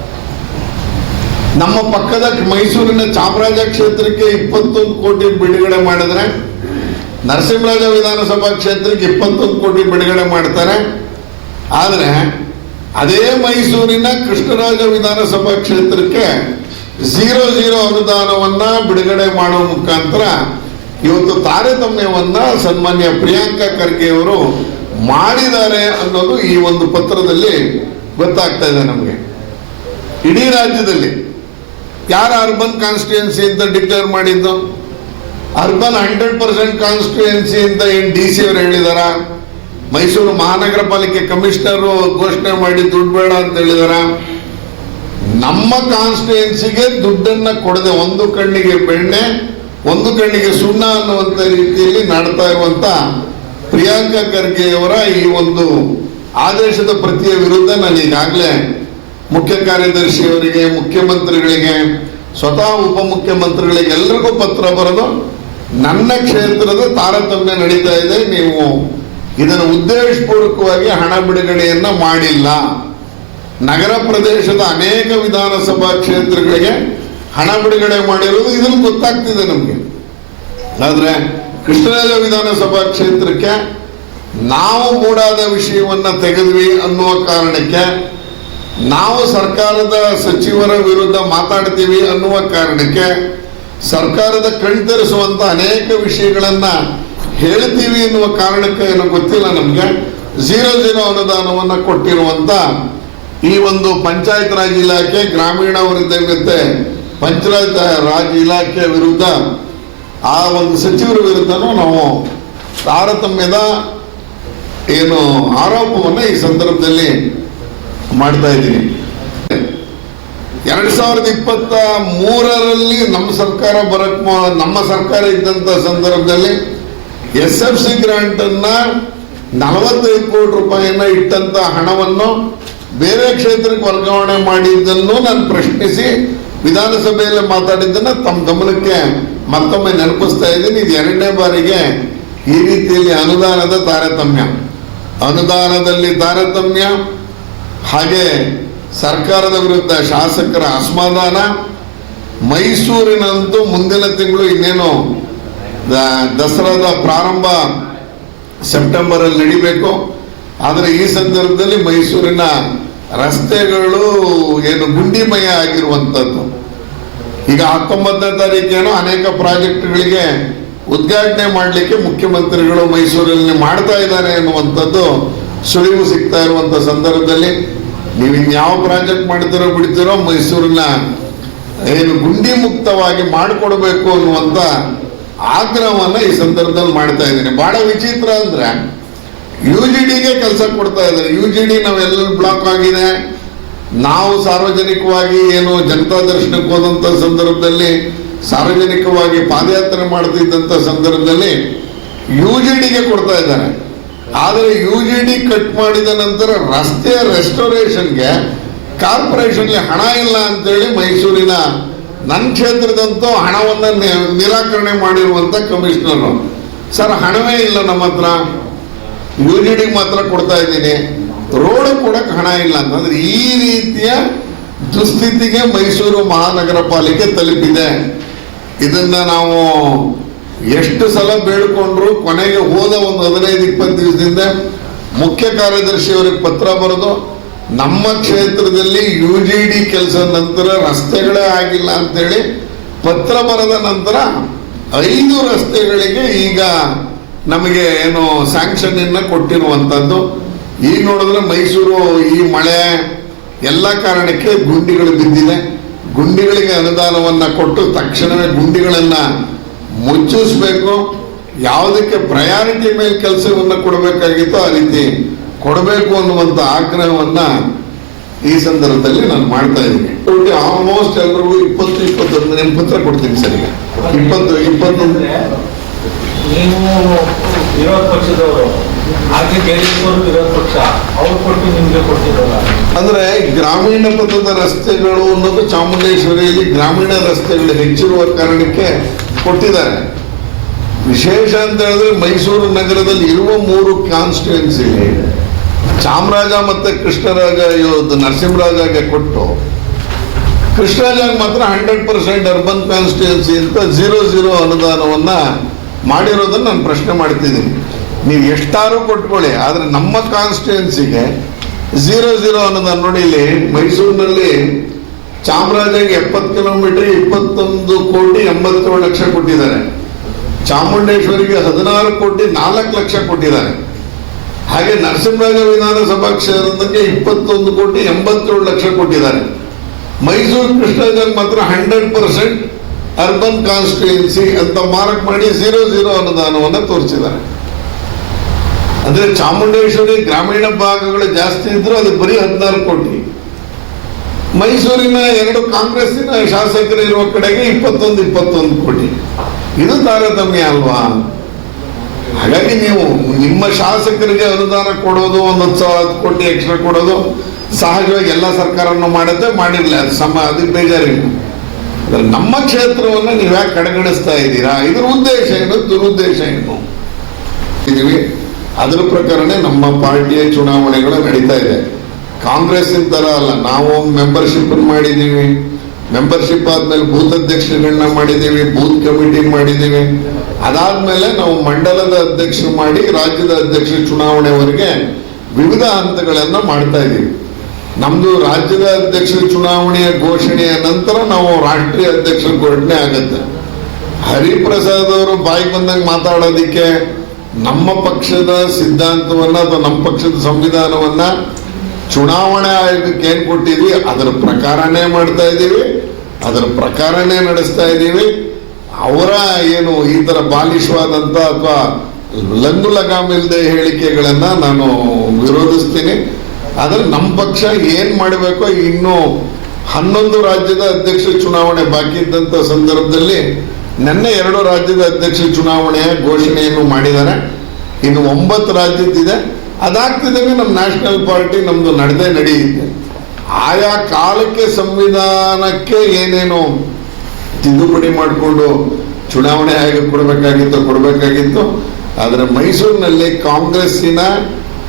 ನಮ್ಮ ಪಕ್ಕದ ಮೈಸೂರಿನ ಚಾಮರಾಜ ಕ್ಷೇತ್ರಕ್ಕೆ ಇಪ್ಪತ್ತೊಂದು ಕೋಟಿ ಬಿಡುಗಡೆ ಮಾಡಿದ್ರೆ, ನರಸಿಂಹರಾಜ ವಿಧಾನಸಭಾ ಕ್ಷೇತ್ರಕ್ಕೆ ಇಪ್ಪತ್ತೊಂದು ಕೋಟಿ ಬಿಡುಗಡೆ ಮಾಡ್ತಾರೆ. ಆದರೆ, ಅದೇ ಮೈಸೂರಿನ ಕೃಷ್ಣರಾಜ ವಿಧಾನಸಭಾ ಕ್ಷೇತ್ರಕ್ಕೆ ಝೀರೋ ಝೀರೋ ಅನುದಾನವನ್ನ ಬಿಡುಗಡೆ ಮಾಡುವ ಮುಖಾಂತರ ಇವತ್ತು ತಾರತಮ್ಯವನ್ನ ಸನ್ಮಾನ್ಯ ಪ್ರಿಯಾಂಕಾ ಖರ್ಗೆ ಅವರು ಮಾಡಿದ್ದಾರೆ ಅನ್ನೋದು ಈ ಒಂದು ಪತ್ರದಲ್ಲಿ ಗೊತ್ತಾಗ್ತಾ ಇದೆ ನಮಗೆ. ಇಡೀ ರಾಜ್ಯದಲ್ಲಿ ಯಾರು ಅರ್ಬನ್ ಕಾನ್ಸ್ಟಿಟ್ಯೂನ್ಸಿ ಅಂತ ಡಿಕ್ಲೇರ್ ಮಾಡಿದ್ದು? ಅರ್ಬನ್ ಹಂಡ್ರೆಡ್ ಪರ್ಸೆಂಟ್ ಕಾನ್ಸ್ಟಿಟ್ಯೂನ್ಸಿ ಅಂತ ಏನ್ ಡಿ ಸಿ ಅವರು ಹೇಳಿದಾರ? ಮೈಸೂರು ಮಹಾನಗರ ಪಾಲಿಕೆ ಕಮಿಷನರ್ ಘೋಷಣೆ ಮಾಡಿ ದುಡ್ಡು ಬೇಡ ಅಂತ ಹೇಳಿದಾರ? ನಮ್ಮ ಕಾನ್ಸ್ಟಿಟ್ಯೂನ್ಸಿಗೆ ದುಡ್ಡನ್ನ ಕೊಡದೆ ಒಂದು ಕಣ್ಣಿಗೆ ಬೆಣ್ಣೆ, ಒಂದು ಕಣ್ಣಿಗೆ ಸುಣ್ಣ ಅನ್ನುವಂತ ರೀತಿಯಲ್ಲಿ ನಡ್ತಾ ಇರುವಂತ ಪ್ರಿಯಾಂಕಾ ಖರ್ಗೆಯವರ ಈ ಒಂದು ಆದೇಶದ ಪ್ರತಿಯ ವಿರುದ್ಧ ನಾನು ಈಗಾಗಲೇ ಮುಖ್ಯ ಕಾರ್ಯದರ್ಶಿಯವರಿಗೆ, ಮುಖ್ಯಮಂತ್ರಿಗಳಿಗೆ, ಸ್ವತಃ ಉಪಮುಖ್ಯಮಂತ್ರಿಗಳಿಗೆ ಎಲ್ಲರಿಗೂ ಪತ್ರ ಬರೆದು ನನ್ನ ಕ್ಷೇತ್ರದ ತಾರತಮ್ಯ ನಡೀತಾ ಇದೆ, ನೀವು ಇದನ್ನು ಉದ್ದೇಶಪೂರ್ವಕವಾಗಿ ಹಣ ಬಿಡುಗಡೆಯನ್ನ ಮಾಡಿಲ್ಲ. ನಗರ ಪ್ರದೇಶದ ಅನೇಕ ವಿಧಾನಸಭಾ ಕ್ಷೇತ್ರಗಳಿಗೆ ಹಣ ಬಿಡುಗಡೆ ಮಾಡಿರೋದು ಇದನ್ನು ಗೊತ್ತಾಗ್ತಿದೆ ನಮಗೆ. ಆದರೆ ಕೃಷ್ಣರಾಜ ವಿಧಾನಸಭಾ ಕ್ಷೇತ್ರಕ್ಕೆ ನಾವು ಮೂಡಾದ ವಿಷಯವನ್ನ ತೆಗೆದ್ವಿ ಅನ್ನುವ ಕಾರಣಕ್ಕೆ ನಾವು ಸರ್ಕಾರದ ಸಚಿವರ ವಿರುದ್ಧ ಮಾತಾಡ್ತೀವಿ ಅನ್ನುವ ಕಾರಣಕ್ಕೆ ಸರ್ಕಾರದ ಕಣ್ತರಿಸುವಂತ ಅನೇಕ ವಿಷಯಗಳನ್ನ ಹೇಳ್ತೀವಿ ಎನ್ನುವ ಕಾರಣಕ್ಕೆ ಏನೋ ಗೊತ್ತಿಲ್ಲ ನಮಗೆ. ಝೀರೋ ಝೀರೋ ಅನುದಾನವನ್ನ ಕೊಟ್ಟಿರುವಂತ ಈ ಒಂದು ಪಂಚಾಯತ್ ರಾಜ್ ಇಲಾಖೆ ಗ್ರಾಮೀಣಾಭಿವೃದ್ಧಿ ಮತ್ತೆ ಪಂಚಾಯತ್ ರಾಜ್ ಇಲಾಖೆ ವಿರುದ್ಧ ಆ ಒಂದು ಸಚಿವರ ವಿರುದ್ಧನೂ ನಾವು ತಾರತಮ್ಯದ ಏನು ಆರೋಪವನ್ನು ಈ ಸಂದರ್ಭದಲ್ಲಿ ಮಾಡ್ತಾ ಇದ್ದೀನಿ. ಎರಡ್ ಸಾವಿರದ ಇಪ್ಪತ್ತ ಮೂರರಲ್ಲಿ ನಮ್ಮ ಸರ್ಕಾರ ಬರಕ್ ನಮ್ಮ ಸರ್ಕಾರ ಇದ್ದಂತ ಸಂದರ್ಭದಲ್ಲಿ ಎಸ್ ಎಫ್ ಸಿ ಗ್ರಾಂಟ್ ಅನ್ನ ನಲವತ್ತೈದು ಕೋಟಿ ರೂಪಾಯಿಯನ್ನ ಇಟ್ಟಂತ ಹಣವನ್ನು ಬೇರೆ ಕ್ಷೇತ್ರಕ್ಕೆ ವರ್ಗಾವಣೆ ಮಾಡಿದ್ದನ್ನು ನಾನು ಪ್ರಶ್ನಿಸಿ ವಿಧಾನಸಭೆಯಲ್ಲಿ ಮಾತಾಡಿದ್ದನ್ನು ತಮ್ಮ ಗಮನಕ್ಕೆ ಮತ್ತೊಮ್ಮೆ ನೆನಪಿಸ್ತಾ ಇದ್ದೀನಿ. ಇದು ಎರಡನೇ ಬಾರಿಗೆ ಈ ರೀತಿಯಲ್ಲಿ ಅನುದಾನದ ತಾರತಮ್ಯ. ಅನುದಾನದಲ್ಲಿ ತಾರತಮ್ಯ, ಹಾಗೆ ಸರ್ಕಾರದ ವಿರುದ್ಧ ಶಾಸಕರ ಅಸಮಾಧಾನ, ಮೈಸೂರಿನಂತೂ ಮುಂದಿನ ತಿಂಗಳು ಇನ್ನೇನು ದಸರಾದ ಪ್ರಾರಂಭ ಸೆಪ್ಟೆಂಬರಲ್ಲಿ ನಡಿಬೇಕು. ಆದರೆ ಈ ಸಂದರ್ಭದಲ್ಲಿ ಮೈಸೂರಿನ ರಸ್ತೆಗಳು ಏನು ಗುಂಡಿಮಯ ಆಗಿರುವಂಥದ್ದು ಈಗ ಹತ್ತೊಂಬತ್ತನೇ ತಾರೀಕೇನು ಅನೇಕ ಪ್ರಾಜೆಕ್ಟ್ಗಳಿಗೆ ಉದ್ಘಾಟನೆ ಮಾಡಲಿಕ್ಕೆ ಮುಖ್ಯಮಂತ್ರಿಗಳು ಮೈಸೂರಲ್ಲಿ ಮಾಡ್ತಾ ಇದ್ದಾರೆ ಎನ್ನುವಂಥದ್ದು ಸುಳಿವು ಸಿಗ್ತಾ ಇರುವಂತ ಸಂದರ್ಭದಲ್ಲಿ. ನೀವು ಯಾವ ಪ್ರಾಜೆಕ್ಟ್ ಮಾಡ್ತಿರೋ ಬಿಡ್ತಿರೋ ಮೈಸೂರಿನ ಏನು ಗುಂಡಿ ಮುಕ್ತವಾಗಿ ಮಾಡಿಕೊಡ್ಬೇಕು ಅನ್ನುವಂತ ಆಗ್ರಹವನ್ನು ಈ ಸಂದರ್ಭದಲ್ಲಿ ಮಾಡ್ತಾ ಇದ್ದೀನಿ. ಬಹಳ ವಿಚಿತ್ರ ಅಂದ್ರೆ ಯು ಜಿ ಡಿಗೆ ಕೆಲಸ ಕೊಡ್ತಾ ಇದ್ದಾರೆ. ಯು ಜಿ ಡಿ ನಾವೆಲ್ಲ ಬ್ಲಾಕ್ ಆಗಿದೆ. ನಾವು ಸಾರ್ವಜನಿಕವಾಗಿ ಏನು ಜನತಾ ದರ್ಶನಕ್ಕೆ ಹೋದಂಥ ಸಂದರ್ಭದಲ್ಲಿ, ಸಾರ್ವಜನಿಕವಾಗಿ ಪಾದಯಾತ್ರೆ ಮಾಡ್ತಿದ್ದಂಥ ಸಂದರ್ಭದಲ್ಲಿ ಯು ಜಿ ಡಿಗೆ ಕೊಡ್ತಾ ಇದ್ದಾರೆ. ಆದರೆ ಯು ಜಿ ಡಿ ಕಟ್ ಮಾಡಿದ ನಂತರ ರಸ್ತೆ ರೆಸ್ಟೋರೇಷನ್ಗೆ ಕಾರ್ಪೊರೇಷನ್ಗೆ ಹಣ ಇಲ್ಲ ಅಂತೇಳಿ ಮೈಸೂರಿನ ನನ್ನ ಕ್ಷೇತ್ರದಂತೂ ಹಣವನ್ನು ನಿರಾಕರಣೆ ಮಾಡಿರುವಂಥ ಕಮಿಷನರ್ ಸರ್, ಹಣವೇ ಇಲ್ಲ ನಮ್ಮ ಹತ್ರ. ಯು ಜಿ ಡಿ ಮಾತ್ರ ಕೊಡ್ತಾ ಇದ್ದೀನಿ. ರೋಡ್ ಕೊಡಕ್ಕೆ ಹಣ ಇಲ್ಲ ಅಂತಂದ್ರೆ ಈ ರೀತಿಯ ದುಸ್ಥಿತಿಗೆ ಮೈಸೂರು ಮಹಾನಗರ ಪಾಲಿಕೆ ತಲುಪಿದೆ. ಇದನ್ನ ನಾವು ಎಷ್ಟು ಸಲ ಬೇಡ್ಕೊಂಡ್ರು ಕೊನೆಗೆ ಹೋದ ಒಂದು ಹದಿನೈದು, ಇಪ್ಪತ್ತು ದಿವಸದಿಂದ ಮುಖ್ಯ ಕಾರ್ಯದರ್ಶಿ ಅವರಿಗೆ ಪತ್ರ ಬರೆದು ನಮ್ಮ ಕ್ಷೇತ್ರದಲ್ಲಿ ಯು ಜಿ ಡಿ ಕೆಲಸ ನಂತರ ರಸ್ತೆಗಳೇ ಆಗಿಲ್ಲ ಅಂತೇಳಿ ಪತ್ರ ಬರೆದ ನಂತರ ಐದು ರಸ್ತೆಗಳಿಗೆ ಈಗ ನಮಗೆ ಏನು ಸ್ಯಾಂಕ್ಷನ್ ಕೊಟ್ಟಿರುವಂತದ್ದು. ಈಗ ನೋಡಿದ್ರೆ ಮೈಸೂರು ಈ ಮಳೆ ಎಲ್ಲ ಕಾರಣಕ್ಕೆ ಗುಂಡಿಗಳು ಬಿದ್ದಿದೆ. ಗುಂಡಿಗಳಿಗೆ ಅನುದಾನವನ್ನ ಕೊಟ್ಟು ತಕ್ಷಣವೇ ಗುಂಡಿಗಳನ್ನ ಮುಚ್ಚಿಸ್ಬೇಕು. ಯಾವುದಕ್ಕೆ ಪ್ರಯಾರಿಟಿ ಮೇಲೆ ಕೆಲಸವನ್ನು ಕೊಡಬೇಕಾಗಿತ್ತೋ ಆ ರೀತಿ ಕೊಡಬೇಕು ಅನ್ನುವಂಥ ಆಗ್ರಹವನ್ನ ಈ ಸಂದರ್ಭದಲ್ಲಿ ನಾನು ಮಾಡ್ತಾ ಇದ್ದೀನಿ. ಆಲ್ಮೋಸ್ಟ್ ಎಲ್ಲರಿಗೂ ಇಪ್ಪತ್ತು, ಇಪ್ಪತ್ತೊಂದು ನಿಮ್ಮ ಪತ್ರ ಕೊಡ್ತೀನಿ ಸರ್ ಇಪ್ಪತ್ತು, ಇಪ್ಪತ್ತೊಂದು. ನೀವು ವಿರೋಧ ಪಕ್ಷದವರು, ಹಾಗೆ ಅವರು ವಿರೋಧ ಪಕ್ಷ, ಅವ್ರು ಕೊಟ್ಟು ನಿಮ್ಗೆ ಅಂದ್ರೆ ಗ್ರಾಮೀಣ ಪಥದ ರಸ್ತೆಗಳು ಅನ್ನೋದು ಚಾಮುಂಡೇಶ್ವರಿಯಲ್ಲಿ ಗ್ರಾಮೀಣ ರಸ್ತೆಗಳು ಹೆಚ್ಚಿರುವ ಕಾರಣಕ್ಕೆ ಕೊಟ್ಟಿದ್ದಾರೆ. ವಿಶೇಷ ಅಂತ ಹೇಳಿದ್ರೆ ಮೈಸೂರು ನಗರದಲ್ಲಿ ಇರುವ ಮೂರು ಕಾನ್ಸ್ಟಿಟ್ಯೂನ್ಸಿ ಚಾಮರಾಜ ಮತ್ತೆ ಕೃಷ್ಣರಾಜ ಇವತ್ತು ನರಸಿಂಹರಾಜಗೆ ಕೊಟ್ಟು ಕೃಷ್ಣರಾಜ ಮಾತ್ರ ಹಂಡ್ರೆಡ್ ಪರ್ಸೆಂಟ್ ಅರ್ಬನ್ ಕಾನ್ಸ್ಟಿಟ್ಯೂನ್ಸಿ ಅಂತ ಝೀರೋ ಝೀರೋ ಅನುದಾನವನ್ನ ಮಾಡಿರೋದನ್ನ ನಾನು ಪ್ರಶ್ನೆ ಮಾಡ್ತಿದ್ದೀನಿ. ನೀವು ಎಷ್ಟಾರು ಕೊಟ್ಕೊಳ್ಳಿ, ಆದರೆ ನಮ್ಮ ಕಾನ್ಸ್ಟಿಟ್ಯೂನ್ಸಿಗೆ ಝೀರೋ ಝೀರೋ ಅನ್ನೋದನ್ನು ನೋಡಿ ಇಲ್ಲಿ ಮೈಸೂರಿನಲ್ಲಿ ಚಾಮರಾಜಗೆ ಎಪ್ಪತ್ತು ಕಿಲೋಮೀಟರ್ ಇಪ್ಪತ್ತೊಂದು ಕೋಟಿ ಎಂಬತ್ತೇಳು ಲಕ್ಷ ಕೊಟ್ಟಿದ್ದಾರೆ. ಚಾಮುಂಡೇಶ್ವರಿಗೆ ಹದಿನಾರು ಕೋಟಿ ನಾಲ್ಕು ಲಕ್ಷ ಕೊಟ್ಟಿದ್ದಾರೆ. ಹಾಗೆ ನರಸಿಂಹರಾಜ ವಿಧಾನಸಭಾ ಕ್ಷೇತ್ರಕ್ಕೆ ಇಪ್ಪತ್ತೊಂದು ಕೋಟಿ ಎಂಬತ್ತೇಳು ಲಕ್ಷ ಕೊಟ್ಟಿದ್ದಾರೆ. ಮೈಸೂರು ಕೃಷ್ಣರಾಜ್ ಮಾತ್ರ ಹಂಡ್ರೆಡ್ ಪರ್ಸೆಂಟ್ ಅರ್ಬನ್ ಕಾನ್ಸ್ಟಿಟ್ಯೂನ್ಸಿ ಅಂತ ಮಾರ್ಕ್ ಮಾಡಿ ಝೀರೋ ಝೀರೋ ಅನುದಾನವನ್ನು ತೋರಿಸಿದ್ದಾರೆ. ಅಂದ್ರೆ ಚಾಮುಂಡೇಶ್ವರಿ ಗ್ರಾಮೀಣ ಭಾಗಗಳು ಜಾಸ್ತಿ ಇದ್ರು ಅದು ಬರೀ ಹದಿನಾರು ಕೋಟಿ. ಮೈಸೂರಿನ ಎರಡು ಕಾಂಗ್ರೆಸ್ಸಿನ ಶಾಸಕರು ಇರುವ ಕಡೆಗೆ ಇಪ್ಪತ್ತೊಂದು ಇಪ್ಪತ್ತೊಂದು ಕೋಟಿ. ಇದು ತಾರತಮ್ಯ ಅಲ್ವಾ? ಹಾಗಾಗಿ ನೀವು ನಿಮ್ಮ ಶಾಸಕರಿಗೆ ಅನುದಾನ ಕೊಡೋದು, ಒಂದು ಸಾವಿರ, ಹತ್ತು ಕೋಟಿ ಎಕ್ಸ್ಟ್ರಾ ಕೊಡೋದು ಸಹಜವಾಗಿ ಎಲ್ಲ ಸರ್ಕಾರವನ್ನು ಮಾಡುತ್ತೆ ಮಾಡಿರಲಿಲ್ಲ ಅದು ಸಮ ಅದಕ್ಕೆ ಬೇಜಾರಿಲ್ಲ. ನಮ್ಮ ಕ್ಷೇತ್ರವನ್ನು ನೀವು ಯಾಕೆ ಕಡೆಗಣಿಸ್ತಾ ಇದ್ದೀರಾ? ಇದ್ರ ಉದ್ದೇಶ ಏನು? ದುರುದ್ದೇಶ ಏನು? ಇದೀವಿ. ಅದರ ಪ್ರಕಾರನೇ ನಮ್ಮ ಪಾರ್ಟಿಯ ಚುನಾವಣೆಗಳು ನಡೀತಾ ಇದೆ. ಕಾಂಗ್ರೆಸ್ ಥರ ಅಲ್ಲ, ನಾವು ಮೆಂಬರ್ಶಿಪ್ ಮಾಡಿದ್ದೀವಿ. ಮೆಂಬರ್ಶಿಪ್ ಆದ್ಮೇಲೆ ಬೂತ್ ಅಧ್ಯಕ್ಷಗಳನ್ನ ಮಾಡಿದ್ದೀವಿ ಬೂತ್ ಕಮಿಟಿ ಮಾಡಿದ್ದೀವಿ. ಅದಾದ್ಮೇಲೆ ನಾವು ಮಂಡಲದ ಅಧ್ಯಕ್ಷರು ಮಾಡಿ ರಾಜ್ಯದ ಅಧ್ಯಕ್ಷ ಚುನಾವಣೆವರೆಗೆ ವಿವಿಧ ಹಂತಗಳನ್ನು ಮಾಡ್ತಾ ಇದ್ದೀವಿ. ನಮ್ದು ರಾಜ್ಯದ ಅಧ್ಯಕ್ಷರ ಚುನಾವಣೆಯ ಘೋಷಣೆಯ ನಂತರ ನಾವು ರಾಷ್ಟ್ರೀಯ ಅಧ್ಯಕ್ಷರ ಘೋಷಣೆ ಆಗುತ್ತೆ. ಹರಿಪ್ರಸಾದ್ ಅವರು ಬಾಯಿ ಬಂದಂಗೆ ಮಾತಾಡೋದಿಕ್ಕೆ ನಮ್ಮ ಪಕ್ಷದ ಸಿದ್ಧಾಂತವನ್ನ ಅಥವಾ ನಮ್ಮ ಪಕ್ಷದ ಸಂವಿಧಾನವನ್ನ ಚುನಾವಣೆ ಆಯೋಗಕ್ಕೆ ಏನ್ ಕೊಟ್ಟಿದ್ವಿ ಅದರ ಪ್ರಕಾರನೇ ಮಾಡ್ತಾ ಇದ್ದೀವಿ. ಅದರ ಪ್ರಕಾರನೇ ನಡೆಸ್ತಾ ಇದ್ದೀವಿ. ಅವರ ಏನು ಈ ತರ ಬಾಲಿಶವಾದಂತ ಅಥವಾ ಲಂಗು ಲಗಾಮಿಲ್ದೆ ಹೇಳಿಕೆಗಳನ್ನ ನಾನು ವಿರೋಧಿಸ್ತೀನಿ. ಆದ್ರೆ ನಮ್ಮ ಪಕ್ಷ ಏನ್ ಮಾಡಬೇಕೋ ಇನ್ನು ಹನ್ನೊಂದು ರಾಜ್ಯದ ಅಧ್ಯಕ್ಷ ಚುನಾವಣೆ ಬಾಕಿ ಇದ್ದಂತ ಸಂದರ್ಭದಲ್ಲಿ ನಿನ್ನೆ ಎರಡು ರಾಜ್ಯದ ಅಧ್ಯಕ್ಷ ಚುನಾವಣೆಯ ಘೋಷಣೆಯನ್ನು ಮಾಡಿದ್ದಾರೆ. ಇನ್ನು ಒಂಬತ್ತು ರಾಜ್ಯದ್ದಿದೆ. ಅದಾಗ್ತಿದ್ದಂಗೆ ನಮ್ಮ ನ್ಯಾಷನಲ್ ಪಾರ್ಟಿ ನಮ್ದು ನಡೆದೇ ನಡೆಯುತ್ತೆ. ಆಯಾ ಕಾಲಕ್ಕೆ ಸಂವಿಧಾನಕ್ಕೆ ಏನೇನು ತಿದ್ದುಪಡಿ ಮಾಡಿಕೊಂಡು ಚುನಾವಣೆ ಆಗಿ ಕೊಡಬೇಕಾಗಿತ್ತು ಕೊಡಬೇಕಾಗಿತ್ತು. ಆದರೆ ಮೈಸೂರಿನಲ್ಲಿ ಕಾಂಗ್ರೆಸ್ಸಿನ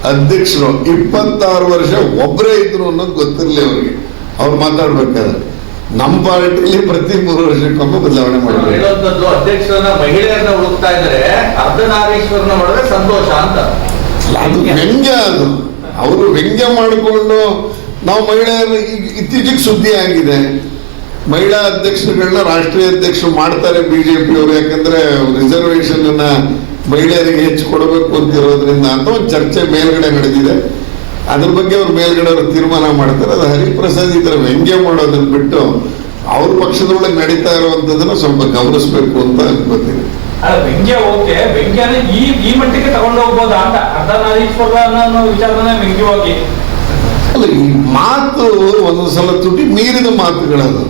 ಅಧ್ಯಕ್ಷರು ಇಪ್ಪತ್ತಾರು ವರ್ಷ ಒಬ್ಬರೇ ಇದ್ರು ಅನ್ನೋದು ಗೊತ್ತಿರಲಿ ಅವ್ರಿಗೆ. ಅವ್ರು ಮಾತಾಡ್ಬೇಕಾದ್ರೆ. ನಮ್ಮ ಪಾರ್ಟಿಲಿ ಪ್ರತಿ ಮೂರು ವರ್ಷಕ್ಕೊಮ್ಮೆ ಬದಲಾವಣೆ ಮಾಡಿದ್ರು ಅಧ್ಯಕ್ಷರನ್ನ ಮಹಿಳೆಯರನ್ನ ಹುಡುಕ್ತಾ ಇದ್ರೆ ಅರ್ಧನಾರೀಶ್ವರನ ಮಾಡಿದ್ರೆ ಸಂತೋಷ ಅಂತ. ಅದು ವ್ಯಂಗ್ಯ ಅದು. ಅವರು ವ್ಯಂಗ್ಯ ಮಾಡಿಕೊಂಡು ನಾವು ಮಹಿಳೆಯರು ಇತ್ತೀಚೆಗೆ ಸುದ್ದಿ ಆಗಿದೆ. ಮಹಿಳಾ ಅಧ್ಯಕ್ಷರುಗಳನ್ನ ರಾಷ್ಟ್ರೀಯ ಅಧ್ಯಕ್ಷರು ಮಾಡ್ತಾರೆ ಬಿಜೆಪಿ ಅವರು ಯಾಕಂದ್ರೆ ರಿಸರ್ವೇಶನ್ ಅನ್ನ ಮಹಿಳೆಯರಿಗೆ ಹೆಚ್ಚು ಕೊಡಬೇಕು ಅಂತಿರೋದ್ರಿಂದ ಅಂತ ಒಂದು ಚರ್ಚೆ ಮೇಲ್ಗಡೆ ನಡೆದಿದೆ. ಅದ್ರ ಬಗ್ಗೆ ಅವ್ರು ಮೇಲ್ಗಡೆ ಅವರು ತೀರ್ಮಾನ ಮಾಡ್ತಾರೆ. ಅದು ಹರಿಪ್ರಸಾದ್ ಈ ಥರ ವ್ಯಂಗ್ಯ ಮಾಡೋದನ್ನ ಬಿಟ್ಟು ಅವ್ರ ಪಕ್ಷದೊಳಗೆ ನಡೀತಾ ಇರುವಂತದನ್ನ ಸ್ವಲ್ಪ ಗಮನಿಸ್ಬೇಕು ಅಂತ ಅನ್ಕೋತೀನಿ ವ್ಯಂಗ್ಯ ಓಕೆ. ವ್ಯಂಗ್ಯನ ಈ ಈ ಮಟ್ಟಿಗೆ ತಗೊಂಡು ಹೋಗ್ಬೋದಾ ಅಂತ. ಅರ್ಧನಾರೀಶ್ವರ ಅನ್ನೋ ವಿಚಾರನೇ ವ್ಯಂಗ್ಯವಾಗಿ. ಅಲ್ಲ ಈ ಮಾತು ಒಂದೊಂದ್ಸಲ ತುಟಿ ಮೀರಿದ ಮಾತುಗಳದು.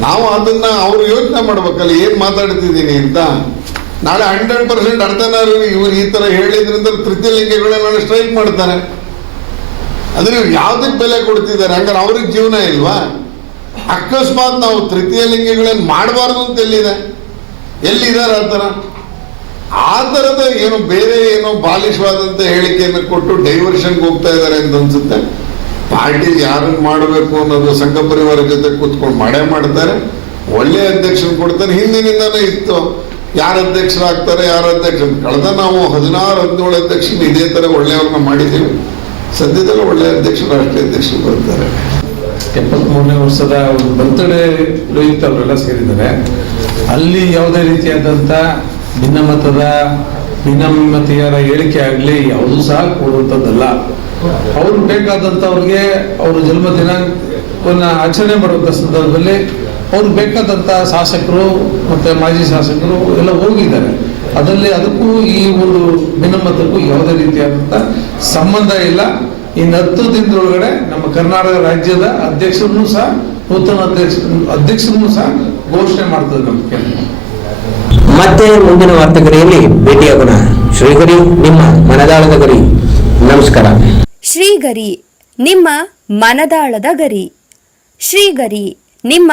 ನಾವು ಅದನ್ನ ಅವ್ರು ಯೋಚನೆ ಮಾಡ್ಬೇಕಲ್ಲ ಏನ್ ಮಾತಾಡ್ತಿದ್ದೀನಿ ಅಂತ. ನಾಳೆ ಹಂಡ್ರೆಡ್ ಪರ್ಸೆಂಟ್ ಅರ್ಥನಾರು ಇವರು ಈ ತರ ಹೇಳಿದ್ರಿಂದ ತೃತೀಯ ಲಿಂಗಿಗಳನ್ನ ಸ್ಟ್ರೈಕ್ ಮಾಡ್ತಾರೆ. ಅಂದ್ರೆ ಇವ್ರು ಯಾವ್ದಕ್ಕೆ ಬೆಲೆ ಕೊಡ್ತಿದ್ದಾರೆ? ಹಂಗಾರೆ ಅವ್ರಿಗೆ ಜೀವನ ಇಲ್ವಾ? ಅಕಸ್ಮಾತ್ ನಾವು ತೃತೀಯ ಲಿಂಗಗಳೇನು ಮಾಡಬಾರ್ದು ಅಂತ ಎಲ್ಲಿದೆ? ಎಲ್ಲಿದ್ದಾರೆ ಆ ಥರ? ಆ ಥರದ ಏನು ಬೇರೆ ಏನೋ ಬಾಲಿಶವಾದಂಥ ಹೇಳಿಕೆಯನ್ನು ಕೊಟ್ಟು ಡೈವರ್ಷನ್ಗೆ ಹೋಗ್ತಾ ಇದ್ದಾರೆ ಅಂತ ಅನ್ಸುತ್ತೆ. ಪಾರ್ಟಿ ಯಾರನ್ನು ಮಾಡಬೇಕು ಅನ್ನೋದು ಸಂಘ ಪರಿವಾರ ಜೊತೆ ಕೂತ್ಕೊಂಡು ಮಾಡೇ ಮಾಡ್ತಾರೆ. ಒಳ್ಳೆ ಅಧ್ಯಕ್ಷನ ಕೊಡ್ತಾರೆ. ಹಿಂದಿನಿಂದನೇ ಇತ್ತು. ಯಾರು ಅಧ್ಯಕ್ಷರಾಗ್ತಾರೆ, ಯಾರು ಅಧ್ಯಕ್ಷ ಕಳೆದ ನಾವು ಹದಿನಾರು ಹದಿನೇಳು ಅಧ್ಯಕ್ಷರು ಇದೇ ಥರ ಒಳ್ಳೆಯವ್ರನ್ನ ಮಾಡಿದ್ದೀವಿ ಸದ್ಯದಲ್ಲೇ ಒಳ್ಳೆ ಅಧ್ಯಕ್ಷರು, ರಾಷ್ಟ್ರೀಯ ಅಧ್ಯಕ್ಷರು ಬರ್ತಾರೆ. ಎಪ್ಪತ್ಮೂರನೇ ವರ್ಷದ ಬರ್ತಡೆ ಪ್ರಯುಕ್ತ ಅವರೆಲ್ಲ ಸೇರಿದ್ದಾರೆ. ಅಲ್ಲಿ ಯಾವುದೇ ರೀತಿಯಾದಂಥ ಭಿನ್ನಮತದ, ಭಿನ್ನಮತೀಯರ ಹೇಳಿಕೆ ಆಗಲಿ, ಯಾವುದೂ ಸಹ ಕೊಡುವಂಥದ್ದಲ್ಲ. ಅವ್ರಿಗೆ ಬೇಕಾದಂಥವ್ರಿಗೆ ಅವರು ಜನ್ಮ ದಿನಾಂಕವನ್ನು ಆಚರಣೆ ಮಾಡುವಂಥ ಸಂದರ್ಭದಲ್ಲಿ ಅವ್ರು ಬೇಕಾದಂಥ ಶಾಸಕರು ಮತ್ತು ಮಾಜಿ ಶಾಸಕರು ಎಲ್ಲ ಹೋಗಿದ್ದಾರೆ. ಅದರಲ್ಲಿ ಅದಕ್ಕೂ ಈ ಒಂದು ಭಿನ್ನಮತಕ್ಕೂ ಯಾವುದೇ ರೀತಿಯಾದಂಥ ಸಂಬಂಧ ಇಲ್ಲ. ಇನ್ನು ಹತ್ತು ದಿನದೊಳಗಡೆ ನಮ್ಮ ಕರ್ನಾಟಕ ರಾಜ್ಯದ ಅಧ್ಯಕ್ಷರನ್ನು ಸಹ ನೂತನ ಅಧ್ಯಕ್ಷ ಅಧ್ಯಕ್ಷರನ್ನು ಸಹ ಘೋಷಣೆ ಮಾಡ್ತದೆ ನಮ್ಮ ಕೇಂದ್ರ. ಮತ್ತೆ ಮುಂದಿನ ವಾರ್ತೆಗರಿಯಲ್ಲಿ ಭೇಟಿಯಾಗೋಣ. ಶ್ರೀಗರಿ ನಿಮ್ಮ ಮನದಾಳದ ಗರಿ. ನಮಸ್ಕಾರ. ಶ್ರೀಗರಿ ನಿಮ್ಮ ಮನದಾಳದ ಗರಿ. ಶ್ರೀಗರಿ ನಿಮ್ಮ